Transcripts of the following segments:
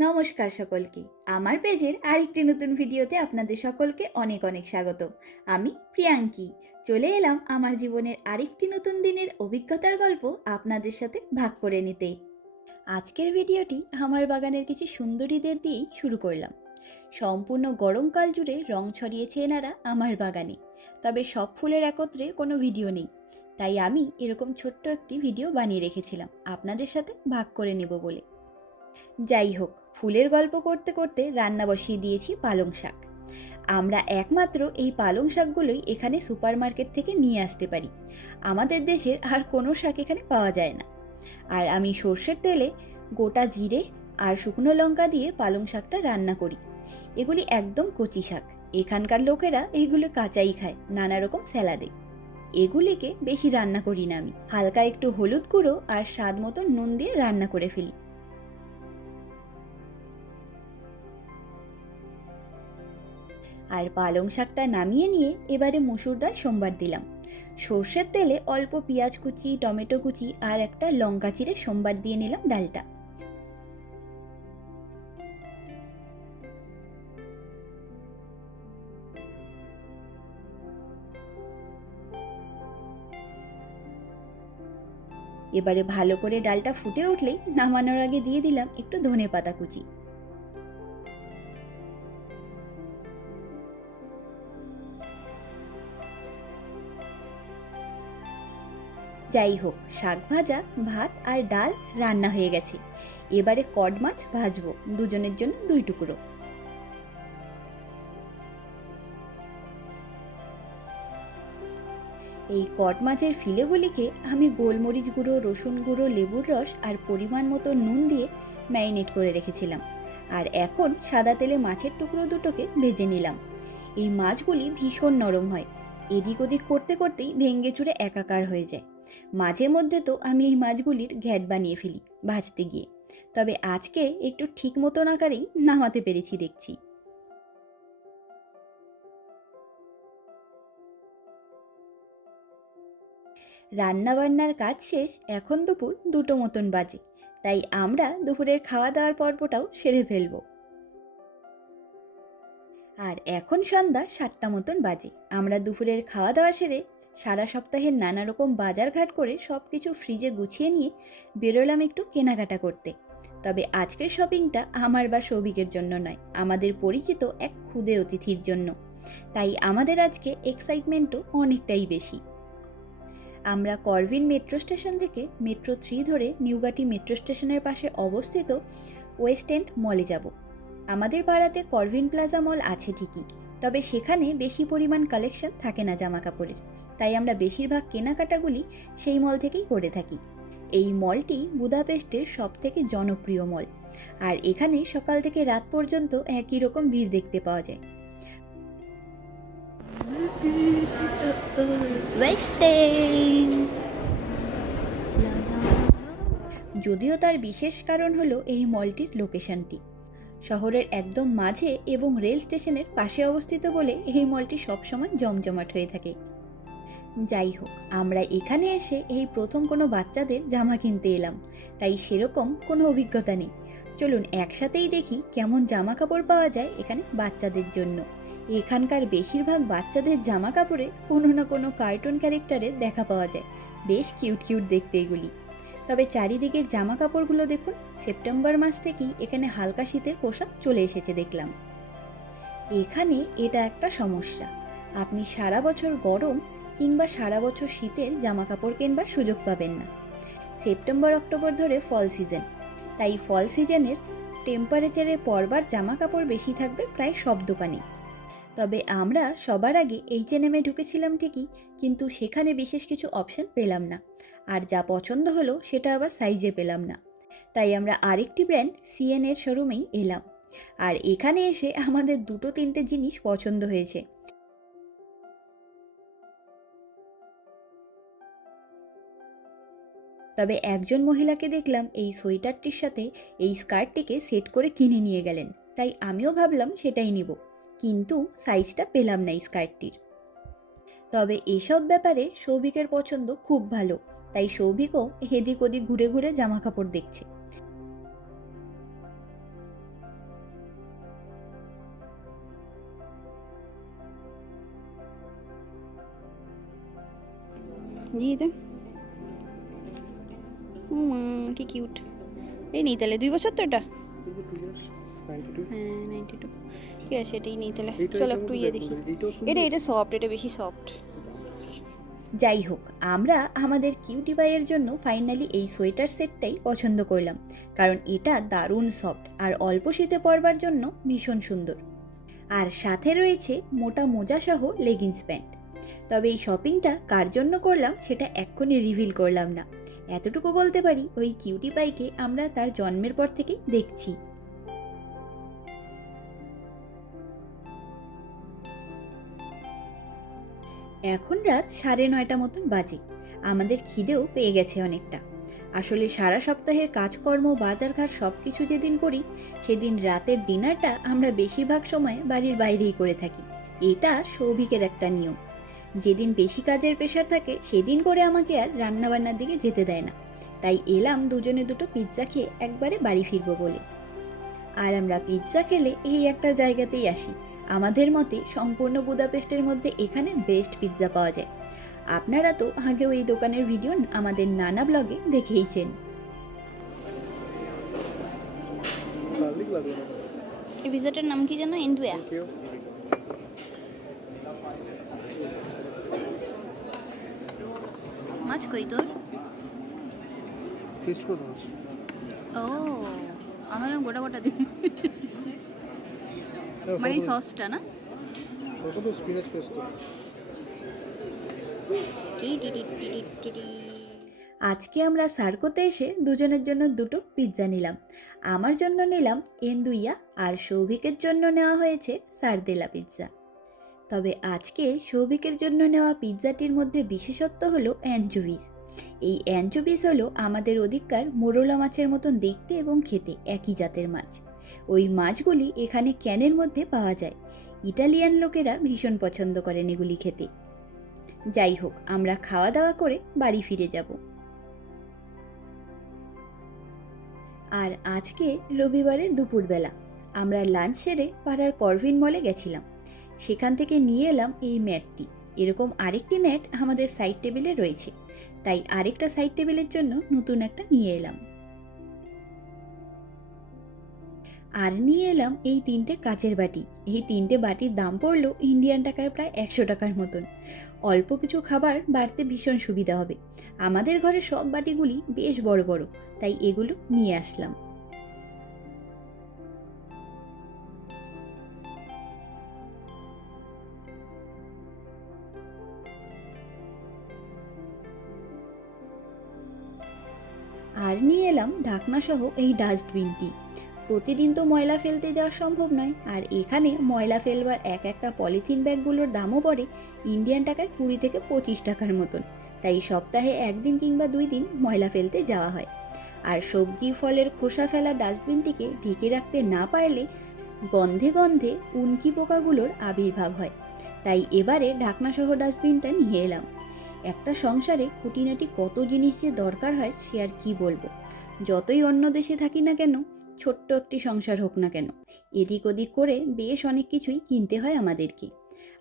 নমস্কার সকলকে। আমার পেজের আরেকটি নতুন ভিডিওতে আপনাদের সকলকে অনেক অনেক স্বাগত। আমি প্রিয়াঙ্কি। চলে এলাম আমার জীবনের আরেকটি নতুন দিনের অভিজ্ঞতার গল্প আপনাদের সাথে ভাগ করে নিতে। আজকের ভিডিওটি আমার বাগানের কিছু সুন্দরীদের দিয়েই শুরু করলাম। সম্পূর্ণ গরমকাল জুড়ে রং ছড়িয়েছে এনারা আমার বাগানে। তবে সব ফুলের একত্রে কোনো ভিডিও নেই। তাই আমি এরকম ছোট্ট একটি ভিডিও বানিয়ে রেখেছিলাম। আপনাদের সাথে ভাগ করে নেব বলে। যাই হোক ফুলের গল্প করতে করতে রান্না বসিয়ে দিয়েছি পালং শাক। আমরা একমাত্র এই পালং শাকগুলোই এখানে সুপার মার্কেট থেকে নিয়ে আসতে পারি। আমাদের দেশের আর কোনো শাক এখানে পাওয়া যায় না। আর আমি সর্ষের তেলে গোটা জিরে আর শুকনো লঙ্কা দিয়ে পালং শাকটা রান্না করি। এগুলি একদম কচি শাক। এখানকার লোকেরা এইগুলো কাঁচাই খায়, নানা রকম স্যালাদে। এগুলিকে বেশি রান্না করি না আমি। হালকা একটু হলুদ গুঁড়ো আর স্বাদ মতো নুন দিয়ে রান্না করে ফেলি। আর পালং শাকটা নামিয়ে নিয়ে এবারে মুসুর ডাল সোমবার দিলাম। সর্ষের তেলে অল্প পেঁয়াজ কুচি, টমেটো কুচি আর একটা লঙ্কা চিরে সোমবার দিয়ে নিলাম ডালটা। এবারে ভালো করে ডালটা ফুটে উঠলেই নামানোর আগে দিয়ে দিলাম একটু ধনে পাতা কুচি। যাই হোক, শাক ভাজা, ভাত আর ডাল রান্না হয়ে গেছে। এবারে কড মাছ ভাজবো, দুজনের জন্য দুই টুকরো। এই কট মাছের ফিলেগুলিকে আমি গোলমরিচ গুঁড়ো, রসুন গুঁড়ো, লেবুর রস আর পরিমাণ মতো নুন দিয়ে ম্যারিনেট করে রেখেছিলাম। আর এখন সাদা তেলে মাছের টুকরো দুটোকে ভেজে নিলাম। এই মাছগুলি ভীষণ নরম হয়। এদিক ওদিক করতে করতেই ভেঙ্গে চুরে একাকার হয়ে যায়। মাঝে মধ্যে তো আমি এই মাছগুলির ঘ্যাট বানিয়ে ফেলি ভাজতে গিয়ে। তবে আজকে একটু ঠিক মতন আকারেই নামাতে পেরেছি দেখছি। রান্নাবান্নার কাজ শেষ, এখন দুপুর দুটো মতন বাজে, তাই আমরা দুপুরের খাওয়া দাওয়ার পর্বটাও সেরে ফেলব। আর এখন সন্ধ্যা সাতটা মতন বাজে, আমরা দুপুরের খাওয়া দাওয়া সেরে সারা সপ্তাহের নানা রকম বাজার ঘাট করে সব কিছু ফ্রিজে গুছিয়ে নিয়ে বেরোলাম একটু কেনাকাটা করতে। তবে আজকের শপিংটা আমার বা সৌভিকের জন্য নয়, আমাদের পরিচিত এক ক্ষুদে অতিথির জন্য। তাই আমাদের আজকে এক্সাইটমেন্টও অনেকটাই বেশি। আমরা করভিন মেট্রো স্টেশন থেকে মেট্রো থ্রি ধরে নিউগাটি মেট্রো স্টেশনের পাশে অবস্থিত ওয়েস্ট এন্ড মলে যাব। আমাদের পাড়াতে করভিন প্লাজা মল আছে ঠিকই, তবে সেখানে বেশি পরিমাণ কালেকশন থাকে না জামা কাপড়ের তাই আমরা বেশিরভাগ কেনাকাটাগুলি সেই মল থেকেই করে থাকি। এই মলটি বুদাপেস্টের সব থেকে জনপ্রিয় মল। আর এখানে সকাল থেকে রাত পর্যন্ত একই রকম ভিড় দেখতে পাওয়া যায়। যদিও তার বিশেষ কারণ হলো এই মলটির লোকেশনটি। শহরের একদম মাঝে এবং রেল স্টেশনের পাশে অবস্থিত বলে এই মলটি সবসময় জমজমাট হয়ে থাকে। যাই হোক, আমরা এখানে এসে এই প্রথম কোনো বাচ্চাদের জামা কিনতে এলাম। তাই সেরকম কোনো অভিজ্ঞতা নেই। চলুন একসাথেই দেখি কেমন জামা কাপড় পাওয়া যায় এখানে বাচ্চাদের জন্য। এখানকার বেশিরভাগ বাচ্চাদের জামা কাপড়ে কোনো না কোনো কার্টুন ক্যারেক্টারে দেখা পাওয়া যায়। বেশ কিউট কিউট দেখতে এগুলি। তবে চারিদিকের জামা কাপড়গুলো দেখুন, সেপ্টেম্বর মাস থেকেই এখানে হালকা শীতের পোশাক চলে এসেছে দেখলাম। এখানে এটা একটা সমস্যা। আপনি সারা বছর গরম কিংবা সারা বছর শীতের জামা কাপড় কেনবার সুযোগ পাবেন না। সেপ্টেম্বর, অক্টোবর ধরে ফল সিজন তাই ফল সিজনের টেম্পারেচারে পরবার জামা কাপড় বেশি থাকবে প্রায় সব দোকানে তবে আমরা সবার আগে এইচ এন এমে ঢুকেছিলাম ঠিকই, কিন্তু সেখানে বিশেষ কিছু অপশন পেলাম না। আর যা পছন্দ হলো, সেটা আবার সাইজে পেলাম না। তাই আমরা আরেকটি ব্র্যান্ড সিএন এর শোরুমেই এলাম। আর এখানে এসে আমাদের দুটো তিনটে জিনিস পছন্দ হয়েছে। তবে একজন মহিলাকে দেখলাম এই সোয়েটারটির সাথে এই স্কার্টটিকে সেট করে কিনে নিয়ে গেলেন। তাই আমিও ভাবলাম সেটাই নেব। কিন্তু সাইজটা পেলাম না এই স্কার্টটির। তবে এসব ব্যাপারে সৌভিকের পছন্দ খুব ভালো। তাই সৌভিকও হেদিক ওদিক ঘুরে ঘুরে জামা কাপড় দেখছে দিয়ে কি কিউট? এই নেই তাহলে দুই বছর তো এটা? হ্যাঁ নাইনটি টু ঠিক আছে এটাই নেই তাহলে। চলো একটু ইয়ে দেখি। এটা এটা সফট এটা বেশি সফট যাই হোক আমরা আমাদের কিউটি বাইয়ের জন্য ফাইনালি এই সোয়েটার সেটটাই পছন্দ করলাম। কারণ এটা দারুণ সফট আর অল্প শীতে পরবার জন্য ভীষণ সুন্দর। আর সাথে রয়েছে মোটা মোজা সহ লেগিংস প্যান্ট তবে এই শপিংটা কার জন্য করলাম সেটা এক্ষুনি রিভিল করলাম না। এতটুকু বলতে পারি, ওই কিউটি পাইকে আমরা তার জন্মের পর থেকেই দেখছি। এখন রাত সাড়ে নয়টা মতন বাজে। আমাদের খিদেও পেয়ে গেছে অনেকটা। আসলে সারা সপ্তাহের কাজকর্ম, বাজারঘাট সব কিছু যেদিন করি, সেদিন রাতের ডিনারটা আমরা বেশিরভাগ সময় বাড়ির বাইরেই করে থাকি। এটা সৌভিকের একটা নিয়ম। যেদিন বেশি কাজের প্রেশার থাকে সেদিন করে আমাকে আর রান্নাবান্নার দিকে যেতে দেয় না। তাই এলাম দুজনে দুটো পিৎজা খেয়ে একবারে বাড়ি ফিরবো বলে। আর আমরা পিৎজা খেলে এই একটা জায়গাতেই আসি। আমাদের মতে সম্পূর্ণ বুদাপেস্টের মধ্যে এখানে বেস্ট পিৎজা পাওয়া যায়। আপনারা তো আগেও এই দোকানের ভিডিও আমাদের নানা ব্লগে দেখেইছেন। এই পিৎজাটার নাম কি জানো ইন্দুয়া। মাছ কই তোর? টেস্ট করে দাও ও আমার গোটা গোটা দিন মানে সসটা না? সসা তো স্পিনাচ পেস্ট আজকে আমরা সার্কোতে এসে দুজনের জন্য দুটো পিৎজা নিলাম। আমার জন্য নিলাম এন্দুইয়া আর সৌভিকের জন্য নেওয়া হয়েছে সারদেলা পিৎজা তবে আজকে সৌভিকের জন্য নেওয়া পিৎজাটির মধ্যে বিশেষত্ব হলো অ্যানচোভিস এই অ্যানচোভিস হলো আমাদের অধিককার মোরলা মাছের মতন দেখতে এবং খেতে একই জাতের মাছ। ওই মাছগুলি এখানে ক্যানের মধ্যে পাওয়া যায়। ইটালিয়ান লোকেরা ভীষণ পছন্দ করেন এগুলি খেতে। যাই হোক, আমরা খাওয়া দাওয়া করে বাড়ি ফিরে যাব। আর আজকে রবিবারের দুপুরবেলা। আমরা লাঞ্চ সেরে পাড়ার করভিন মলে গেছিলাম। সেখান থেকে নিয়ে এলাম এই ম্যাটটি। এরকম আরেকটি ম্যাট আমাদের সাইড টেবিলে রয়েছে। তাই আরেকটা সাইড টেবিলের জন্য নতুন একটা নিয়ে এলাম। আর নিয়ে এলাম এই তিনটে কাচের বাটি। এই তিনটে বাটির দাম পড়ল ইন্ডিয়ান টাকায় প্রায় একশো টাকার মতন। অল্প কিছু খাবার বাড়তে ভীষণ সুবিধা হবে। আমাদের ঘরে সব বাটিগুলি বেশ বড় বড়, তাই এগুলো নিয়ে আসলাম। নিয়ে এলাম ঢাকনা সহ এই ডাস্টবিনটি। প্রতিদিন তো ময়লা ফেলতে যাওয়া সম্ভব নয়, আর এখানে ময়লা ফেলবার এক একটা পলিথিন ব্যাগগুলোর দামও পড়ে ইন্ডিয়ান টাকায় কুড়ি থেকে পঁচিশ টাকার মতন। তাই সপ্তাহে একদিন কিংবা দুই দিন ময়লা ফেলতে যাওয়া হয়। আর সবজি, ফলের খোসা ফেলা ডাস্টবিনটিকে ঢেকে রাখতে না পারলে গন্ধে গন্ধে উনকি পোকাগুলোর আবির্ভাব হয়। তাই এবারে ঢাকনাসহ ডাস্টবিনটা নিয়ে এলাম। একটা সংসারে খুঁটিনাটি কত জিনিস যে দরকার হয় সে আর কি বলব? যতই অন্য দেশে থাকি না কেন, ছোট্ট একটি সংসার হোক না কেন, এদিক ওদিক করে বেশ অনেক কিছুই কিনতে হয় আমাদেরকে।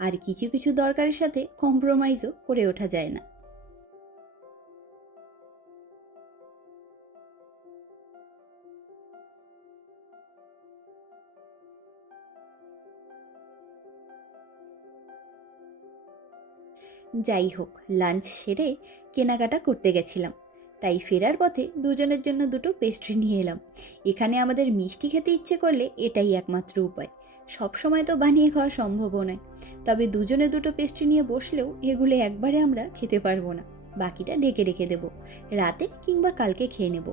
আর কিছু কিছু দরকারের সাথে কম্প্রোমাইজও করে ওঠা যায় না। যাই হোক লাঞ্চ সেরে কেনাকাটা করতে গেছিলাম। তাই ফেরার পথে দুজনের জন্য দুটো পেস্ট্রি নিয়ে এলাম। এখানে আমাদের মিষ্টি খেতে ইচ্ছে করলে এটাই একমাত্র উপায়। সব সময় তো বানিয়ে খাওয়া সম্ভবও নয়। তবে দুজনে দুটো পেস্ট্রি নিয়ে বসলেও এগুলো একবারে আমরা খেতে পারব না। বাকিটা ঢেকে রেখে দেব। রাতে কিংবা কালকে খেয়ে নেব।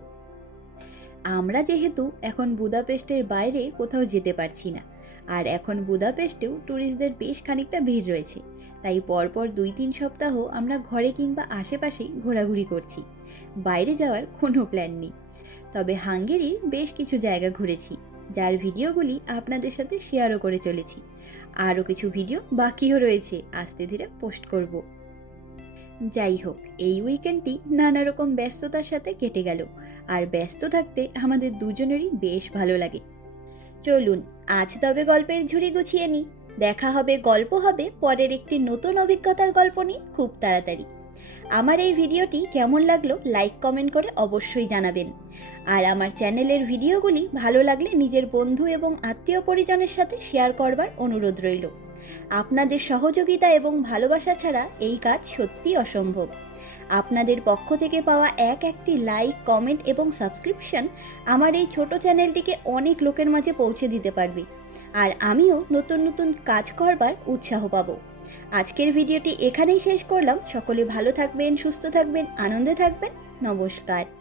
আমরা যেহেতু এখন বুদাপেস্টের বাইরে কোথাও যেতে পারছি না। আর এখন বুদাপেস্টেও ট্যুরিস্টদের বেশ খানিকটা ভিড় রয়েছে। তাই পরপর দুই তিন সপ্তাহ আমরা ঘরে কিংবা আশেপাশেই ঘোরাঘুরি করছি। বাইরে যাওয়ার কোনো প্ল্যান নেই। তবে হাঙ্গেরির বেশ কিছু জায়গা ঘুরেছি, যার ভিডিওগুলি আপনাদের সাথে শেয়ারও করে চলেছি। আরও কিছু ভিডিও বাকিও রয়েছে, আস্তে ধীরে পোস্ট করব। যাই হোক, এই উইকেন্ডটি নানা রকম ব্যস্ততার সাথে কেটে গেল, আর ব্যস্ত থাকতে আমাদের দুজনেরই বেশ ভালো লাগে। চলুন আজ তবে গল্পের ঝুড়ি গুছিয়ে নিই দেখা হবে, গল্প হবে, পরের একটি নতুন অভিজ্ঞতার গল্প নিয়ে খুব তাড়াতাড়ি। আমার এই ভিডিওটি কেমন লাগল, লাইক, কমেন্ট করে অবশ্যই জানাবেন। আর আমার চ্যানেলের ভিডিওগুলি ভালো লাগলে নিজের বন্ধু এবং আত্মীয় পরিজনের সাথে শেয়ার করবার অনুরোধ রইল। আপনাদের সহযোগিতা এবং ভালোবাসা ছাড়া এই কাজ সত্যি অসম্ভব। আপনাদের পক্ষ থেকে পাওয়া এক একটি লাইক, কমেন্ট এবং সাবস্ক্রিপশন আমার এই ছোট চ্যানেলটিকে অনেক লোকের মাঝে পৌঁছে দিতে পারবে। আর আমিও নতুন নতুন কাজ করবার উৎসাহ পাবো। আজকের ভিডিওটি এখানেই শেষ করলাম। সকলে ভালো থাকবেন, সুস্থ থাকবেন, আনন্দে থাকবেন। নমস্কার।